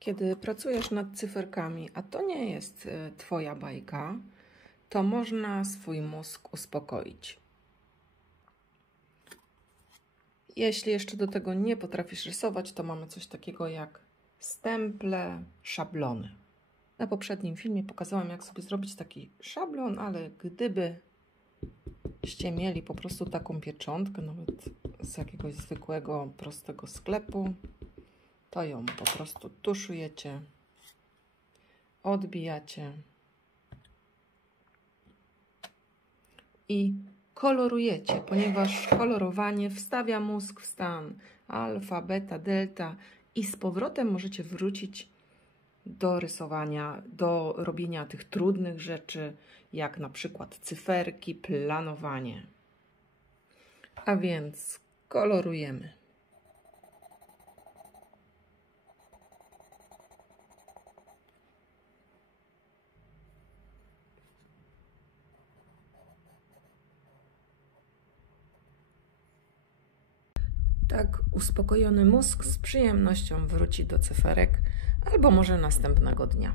Kiedy pracujesz nad cyferkami, a to nie jest Twoja bajka, to można swój mózg uspokoić. Jeśli jeszcze do tego nie potrafisz rysować, to mamy coś takiego jak stemple, szablony. Na poprzednim filmie pokazałam, jak sobie zrobić taki szablon, ale gdybyście mieli po prostu taką pieczątkę, nawet z jakiegoś zwykłego, prostego sklepu, to ją po prostu tuszujecie, odbijacie i kolorujecie, ponieważ kolorowanie wstawia mózg w stan alfa, beta, delta i z powrotem możecie wrócić do rysowania, do robienia tych trudnych rzeczy, jak na przykład cyferki, planowanie. A więc kolorujemy. Tak uspokojony mózg z przyjemnością wróci do cyferek albo może następnego dnia.